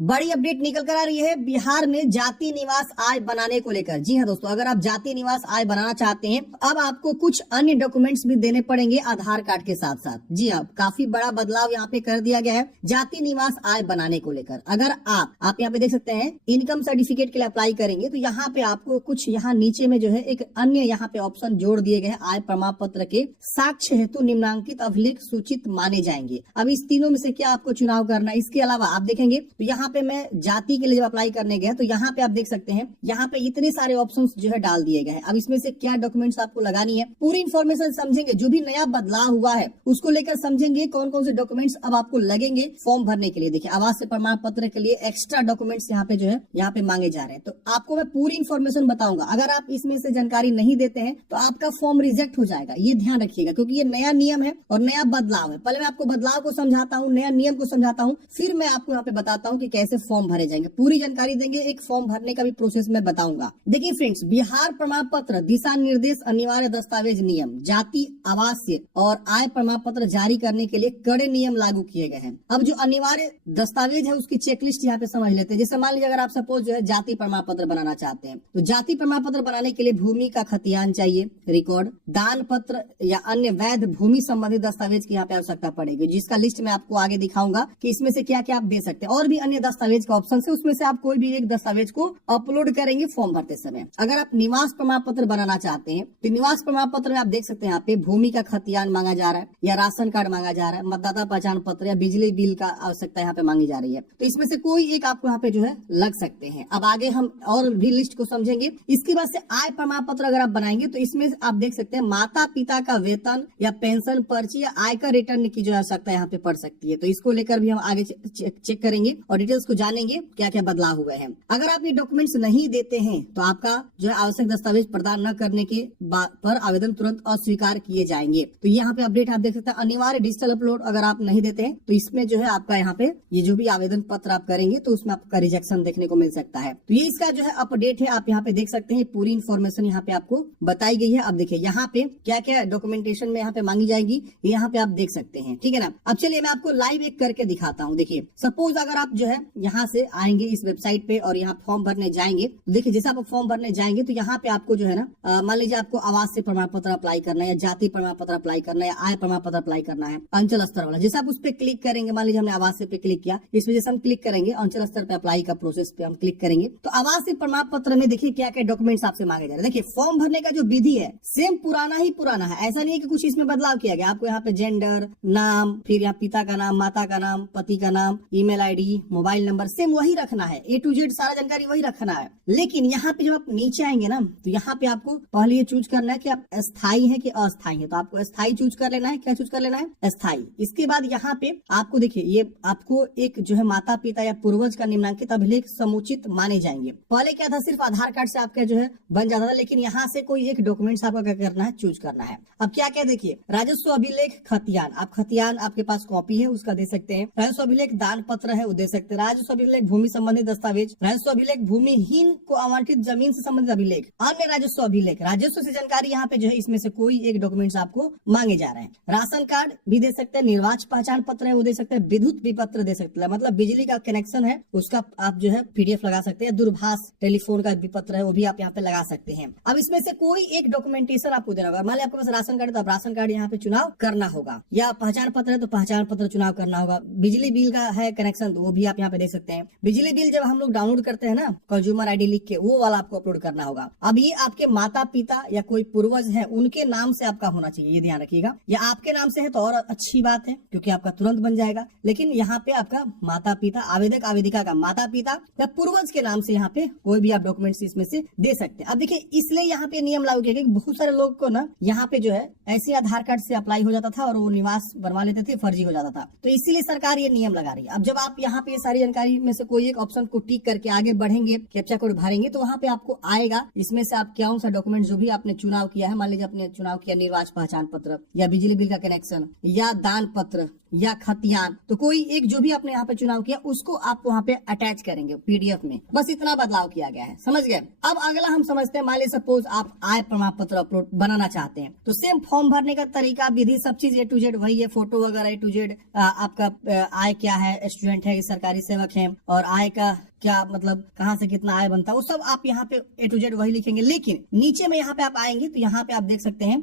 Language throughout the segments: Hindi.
बड़ी अपडेट निकल कर आ रही है बिहार में जाति निवास आय बनाने को लेकर। जी हाँ दोस्तों, अगर आप जाति निवास आय बनाना चाहते हैं अब आपको कुछ अन्य डॉक्यूमेंट्स भी देने पड़ेंगे आधार कार्ड के साथ साथ। जी हाँ, काफी बड़ा बदलाव यहाँ पे कर दिया गया है जाति निवास आय बनाने को लेकर। अगर आप यहाँ पे देख सकते हैं इनकम सर्टिफिकेट के लिए अप्लाई करेंगे तो यहाँ पे आपको कुछ यहाँ नीचे में जो है एक अन्य यहाँ पे ऑप्शन जोड़ दिए गए हैं। आय प्रमाण पत्र के साक्ष्य हेतु निम्नांकित अभिलेख सूचित माने जाएंगे। अब इस तीनों में से क्या आपको चुनाव करना है। इसके अलावा आप देखेंगे तो यहाँ पे मैं जाति के लिए जब अप्लाई करने गया तो यहाँ पे आप देख सकते हैं यहाँ पे इतने सारे ऑप्शंस जो है डाल दिए गए हैं। अब इसमें से क्या डॉक्यूमेंट्स आपको लगानी है पूरी इन्फॉर्मेशन समझेंगे। जो भी नया बदलाव हुआ है उसको लेकर समझेंगे कौन कौन से डॉक्यूमेंट्स अब आपको लगेंगे फॉर्म भरने के लिए। देखिए आवास प्रमाण पत्र के लिए एक्स्ट्रा डॉक्यूमेंट्स यहाँ पे जो है यहाँ पे मांगे जा रहे हैं। तो आपको मैं पूरी इन्फॉर्मेशन बताऊंगा। अगर आप इसमें से जानकारी नहीं देते हैं तो आपका फॉर्म रिजेक्ट हो जाएगा, ये ध्यान रखिएगा क्योंकि ये नया नियम है और नया बदलाव है। पहले मैं आपको बदलाव को समझाता हूँ, नया नियम को समझाता हूँ, फिर मैं आपको यहाँ पे बताता हूँ कि कैसे फॉर्म भरे जाएंगे। पूरी जानकारी देंगे, एक फॉर्म भरने का भी प्रोसेस मैं बताऊंगा। देखिए फ्रेंड्स, बिहार प्रमाण पत्र दिशा निर्देश अनिवार्य दस्तावेज नियम जाति आवासीय और आय प्रमाण पत्र जारी करने के लिए कड़े नियम लागू किए गए हैं। अब जो अनिवार्य दस्तावेज है उसकी चेकलिस्ट यहाँ पे समझ लेते हैं। जैसे मान लीजिए अगर आप सपोज जो है जाति प्रमाण पत्र बनाना चाहते हैं तो जाति प्रमाण पत्र बनाने के लिए भूमि का खतियान चाहिए, रिकॉर्ड, दान पत्र या अन्य वैध भूमि संबंधी दस्तावेज की यहाँ पे आवश्यकता पड़ेगी, जिसका लिस्ट मैं आपको आगे दिखाऊंगा कि इसमें से क्या क्या आप दे सकते हैं। और भी अन्य दस्तावेज का ऑप्शन है, उसमें से आप कोई भी एक दस्तावेज को अपलोड करेंगे फॉर्म भरते समय। अगर आप निवास प्रमाण पत्र बनाना चाहते हैं तो निवास प्रमाण पत्र में आप देख सकते हैं यहाँ पे भूमि का खतियान मांगा जा रहा है या राशन कार्ड मांगा जा रहा है, मतदाता पहचान पत्र या बिजली बिल का आवश्यकता यहाँ पे मांगी जा रही है। तो इसमें से कोई एक आपको यहाँ पे जो है लग सकते हैं। अब आगे हम और भी लिस्ट को समझेंगे। इसके बाद से आय प्रमाण पत्र अगर आप बनाएंगे तो इसमें आप देख सकते हैं माता पिता का वेतन या पेंशन पर्ची या आयकर रिटर्न की जो आवश्यकता यहाँ पे पड़ सकती है। तो इसको लेकर भी हम आगे चेक करेंगे और डिटेल्स को जानेंगे क्या क्या बदलाव हुए हैं। अगर आप ये डॉक्यूमेंट्स नहीं देते हैं तो आपका जो है आवश्यक दस्तावेज प्रदान न करने के पर आवेदन तुरंत अस्वीकार किए जाएंगे। तो यहाँ पे अपडेट आप देख सकते हैं अनिवार्य डिजिटल अपलोड अगर आप नहीं देते हैं तो इसमें जो है आपका यहाँ पे ये जो भी आवेदन पत्र आप करेंगे तो उसमें आपका रिजेक्शन देखने को मिल सकता है। तो ये इसका जो है अपडेट है, आप यहाँ पे देख सकते हैं पूरी इन्फॉर्मेशन यहाँ पे आपको बताई गई है। अब देखिए यहाँ पे क्या क्या डॉक्यूमेंटेशन में यहाँ पे मांगी जाएगी यहाँ पे आप देख सकते हैं, ठीक है ना। अब चलिए मैं आपको लाइव एक करके दिखाता हूँ। देखिए सपोज अगर आप जो है यहाँ से आएंगे इस वेबसाइट पे और यहाँ फॉर्म भरने जाएंगे तो देखिए जैसे आप फॉर्म भरने जाएंगे तो यहाँ पे आपको जो है ना मान लीजिए आपको आवास से प्रमाण पत्र अप्लाई करना है या जाति प्रमाण पत्र अप्लाई करना है या आय प्रमाण पत्र अप्लाई करना है अंचल स्तर वाला। जैसे आप उस पर क्लिक करेंगे, मान लीजिए हमने आवास पे क्लिक किया, इस वजह से हम क्लिक करेंगे अंचल स्तर पे अप्लाई का प्रोसेस पे हम क्लिक करेंगे तो आवास प्रमाण पत्र में देखिए क्या क्या डॉक्यूमेंट्स आपसे मांगे जा रहे हैं। देखिए फॉर्म भरने का जो विधि है सेम पुराना ही पुराना है, ऐसा नहीं है कि कुछ इसमें बदलाव किया गया। आपको यहाँ पे जेंडर, नाम, फिर यहाँ पिता का नाम, माता का नाम, पति का नाम, email ID, mobile number same वही रखना है, A to Z सारा जानकारी वही रखना है। लेकिन यहाँ पे जब आप नीचे आएंगे ना तो यहाँ पे आपको पहले ये चूज करना है कि आप स्थायी है कि अस्थायी है। तो आपको स्थायी चूज कर लेना है। क्या चूज कर लेना है? स्थायी। इसके बाद यहाँ पे आपको देखिए ये आपको एक जो है माता पिता या पूर्वज का निम्नांकित अभिलेख समुचित माने जाएंगे। पहले क्या था, सिर्फ आधार कार्ड से आपका जो है बन जाता था, लेकिन यहाँ से कोई एक डॉक्यूमेंट्स आपका क्या करना है, चूज करना है। अब क्या क्या देखिए, राजस्व अभिलेख खतियान, आप खतियान आपके पास कॉपी है उसका दे सकते हैं। राजस्व अभिलेख दान पत्र है वो दे सकते हैं। राजस्व अभिलेख भूमि संबंधित दस्तावेज, राजस्व अभिलेख भूमिहीन को आवंटित जमीन से संबंधित अभिलेख, अन्य राजस्व अभिलेख, राजस्व से जानकारी यहाँ पे जो है इसमें से कोई एक डॉक्यूमेंट्स आपको मांगे जा रहे हैं। राशन कार्ड भी दे सकते हैं, निर्वाचन पहचान पत्र है वो दे सकते हैं, विद्युत विपत्र दे सकते हैं, मतलब बिजली का कनेक्शन है उसका आप जो है PDF लगा सकते हैं, दूरभाष टेलीफोन का विपत्र है वो भी आप यहाँ पे लगा सकते हैं। अब इसमें से कोई एक डॉक्यूमेंटेशन आपको देना होगा। मान लीजिए आपके पास राशन कार्ड है तो आप राशन कार्ड यहाँ पे चुनाव करना होगा, या पहचान पत्र है तो पहचान पत्र चुनाव करना होगा। बिजली बिल का है कनेक्शन तो वो भी आप यहाँ पे दे सकते हैं। बिजली बिल जब हम लोग डाउनलोड करते हैं ना कंज्यूमर ID लिख के, वो वाला आपको अपलोड करना होगा। अब ये आपके माता पिता या कोई पूर्वज है उनके नाम से आपका होना चाहिए, ये ध्यान रखिएगा। या आपके नाम से है तो और अच्छी बात है क्योंकि आपका तुरंत बन जाएगा। लेकिन यहाँ पे आपका माता पिता, आवेदक आवेदिका का माता पिता या पूर्वज के नाम से यहाँ पे कोई भी आप डॉक्यूमेंट्स इसमें से दे सकते हैं। अब देखिए इसलिए यहाँ पे नियम लागू किया गया कि बहुत सारे लोग को ना यहाँ पे जो है ऐसे आधार कार्ड से अप्लाई हो जाता था और वो निवास बनवा लेते थे, फर्जी हो जाता था। तो इसीलिए सरकार ये नियम लगा रही है। अब जब आप यहाँ पे सारी जानकारी में से कोई एक ऑप्शन को टिक करके आगे बढ़ेंगे, कैप्चा कोड भरेंगे तो वहाँ पे आपको आएगा इसमें से आप कौन सा डॉक्यूमेंट जो भी आपने चुनाव किया है, मान लीजिए आपने चुनाव किया निर्वाचन पहचान पत्र या बिजली बिल का कनेक्शन या दान पत्र या खतियान, तो कोई एक जो भी आपने यहाँ पे चुनाव किया उसको आप वहाँ पे अटैच करेंगे पीडीएफ में। बस इतना बदलाव किया गया है, समझ गए। अब अगला हम समझते हैं, मान लीजिए सपोज आप आय प्रमाण पत्र अपलोड बनाना चाहते हैं, तो सेम फॉर्म भरने का तरीका, विधि, सब चीज A to Z वही है, फोटो वगैरह A to Z, आपका आय क्या है, स्टूडेंट है, सरकारी सेवक है, और आय का क्या मतलब कहाँ से कितना आय बनता है, वो सब आप यहाँ पे A to Z वही लिखेंगे। लेकिन नीचे में यहाँ पे आप आएंगे तो यहाँ पे आप देख सकते हैं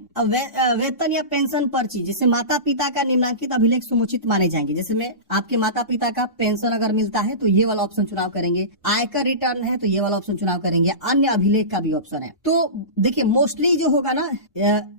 वेतन या पेंशन पर्ची, जैसे माता पिता का निम्नलिखित अभिलेख समुचित माने जाएंगे। जैसे में आपके माता पिता का पेंशन अगर मिलता है तो ये वाला ऑप्शन चुनाव करेंगे, आयकर रिटर्न है तो ये वाला ऑप्शन चुनाव करेंगे, अन्य अभिलेख का भी ऑप्शन है। तो देखिए मोस्टली जो होगा ना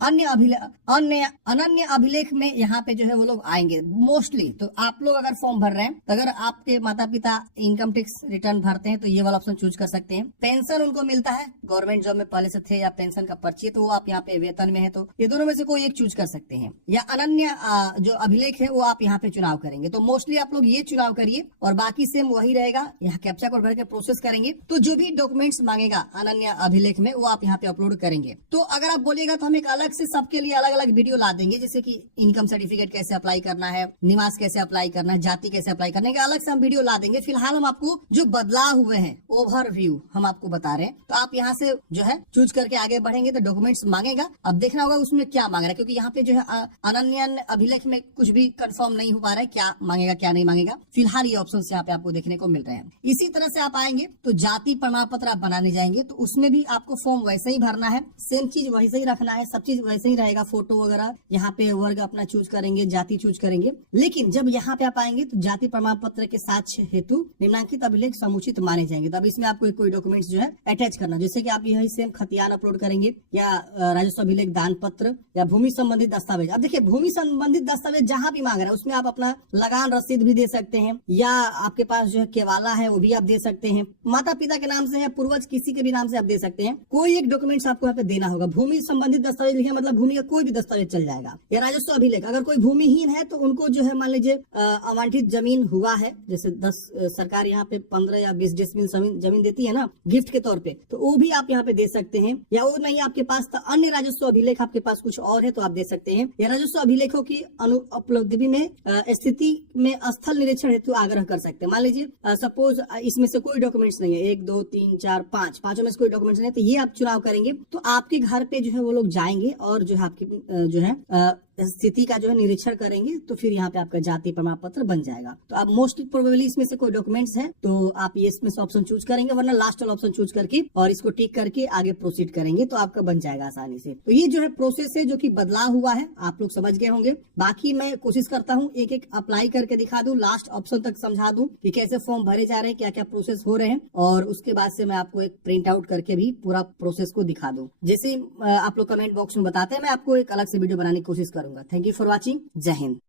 अनन्य अभिलेख में यहाँ पे जो है वो लोग आएंगे मोस्टली। तो आप लोग अगर फॉर्म भर रहे हैं तो अगर आपके माता पिता इनकम टैक्स रिटर्न भरते हैं तो ये वाला ऑप्शन चूज कर सकते हैं। पेंशन उनको मिलता है, गवर्नमेंट जॉब में पहले से थे, या पेंशन का पर्ची तो वो आप यहाँ पे वेतन में है, तो ये दोनों में से कोई एक चूज कर सकते हैं। या अनन्य जो अभिलेख है वो आप यहाँ पे चुनाव करेंगे। तो मोस्टली आप लोग ये चुनाव करिए और बाकी सेम वही रहेगा। यहाँ कैप्चा कोड भर के प्रोसेस करेंगे तो जो भी डॉक्यूमेंट्स मांगेगा अनन्य अभिलेख में वो आप यहाँ पे अपलोड करेंगे। तो अगर आप बोलिएगा तो हम एक अलग से सबके लिए अलग अलग वीडियो ला देंगे, जैसे कि इनकम सर्टिफिकेट कैसे अप्लाई करना है, निवास कैसे अप्लाई करना है, जाति कैसे अप्लाई करने का अलग से हम वीडियो ला देंगे। फिलहाल हम आपको जो बदलाव हुए हैं ओवरव्यू हम आपको बता रहे हैं। तो आप यहाँ से जो है चूज करके आगे बढ़ेंगे तो डॉक्यूमेंट्स मांगेगा, अब देखना होगा उसमें क्या मांग रहा है, क्योंकि यहाँ पे जो है अनन्य अभिलेख में कुछ भी कंफर्म नहीं हो पा रहा है क्या मांगेगा क्या नहीं मांगेगा। फिलहाल ये ऑप्शन यहाँ पे आपको देखने को मिल रहे हैं। इसी तरह से आप आएंगे तो जाति प्रमाण पत्र आप बनाने जाएंगे तो उसमें भी आपको फॉर्म वैसे ही भरना है, सेम चीज वैसे ही रखना है, सब चीज वैसे ही रहेगा, फोटो वगैरह यहाँ पे वर्ग अपना चूज करेंगे, जाति चूज करेंगे। लेकिन जब यहाँ पे आप आएंगे तो जाति प्रमाण पत्र के साक्ष्य हेतु निम्नलिखित अभिलेख समुचित माने जाएंगे। तो अब इसमें आपको कोई डॉक्यूमेंट्स जो है अटैच करना, जैसे कि आप यही सेम खतियान अपलोड करेंगे, या राजस्व अभिलेख दान पत्र, या भूमि संबंधित दस्तावेज। अब देखिए भूमि संबंधित दस्तावेज जहाँ भी मांग रहा है उसमें आप अपना लगान रसीद भी दे सकते हैं, या आपके पास जो है केवाला है वो भी आप दे सकते हैं, माता पिता के नाम से है, पूर्वज किसी के भी नाम से आप दे सकते हैं। कोई एक डॉक्यूमेंट्स आपको यहाँ पे देना होगा। भूमि संबंधित दस्तावेज लिखे मतलब भूमि का कोई भी दस्तावेज चल जाएगा। या राजस्व अभिलेख, अगर कोई भूमिहीन है तो उनको जो है मान लीजिए आवंटित जमीन हुआ है, जैसे 10 सरकार यहाँ पे 15 या 20 डेसिमल जमीन देती है ना गिफ्ट के तौर पे, तो वो भी आप यहाँ पे दे सकते हैं। या वो नहीं आपके पास तो अन्य राजस्व अभिलेख आपके पास कुछ और है तो आप दे सकते हैं। या राजस्व अभिलेखों की अनुपलब्धि में स्थिति में स्थल निरीक्षण हेतु आग्रह कर सकते हैं। मान लीजिए सपोज इसमें से कोई डॉक्यूमेंट्स नहीं है, 1 2 3 4 5 पांचों में से कोई डॉक्यूमेंट्स नहीं है, तो ये आप चुनाव करेंगे तो आपके घर पे जो है वो लोग जाएंगे और जो है आपकी जो है स्थिति का जो है निरीक्षण करेंगे, तो फिर यहाँ पे आपका जाति प्रमाण पत्र बन जाएगा। तो आप मोस्ट प्रोबेबली इसमें से कोई डॉक्यूमेंट्स है तो आप ये इसमें से ऑप्शन चूज करेंगे, वरना लास्ट वाला ऑप्शन चूज करके और इसको टिक करके आगे प्रोसीड करेंगे तो आपका बन जाएगा आसानी से। तो ये जो है प्रोसेस है जो कि बदलाव हुआ है, आप लोग समझ गए होंगे। बाकी मैं कोशिश करता हूँ एक एक अप्लाई करके दिखा दूं, लास्ट ऑप्शन तक समझा दूं कि कैसे फॉर्म भरे जा रहे हैं, क्या क्या प्रोसेस हो रहे हैं, और उसके बाद से मैं आपको एक प्रिंट आउट करके भी पूरा प्रोसेस को दिखा दूं। जैसे आप लोग कमेंट बॉक्स में बताते हैं मैं आपको एक अलग से वीडियो बनाने की कोशिश करूंगा। Thank you for watching. जय हिंद।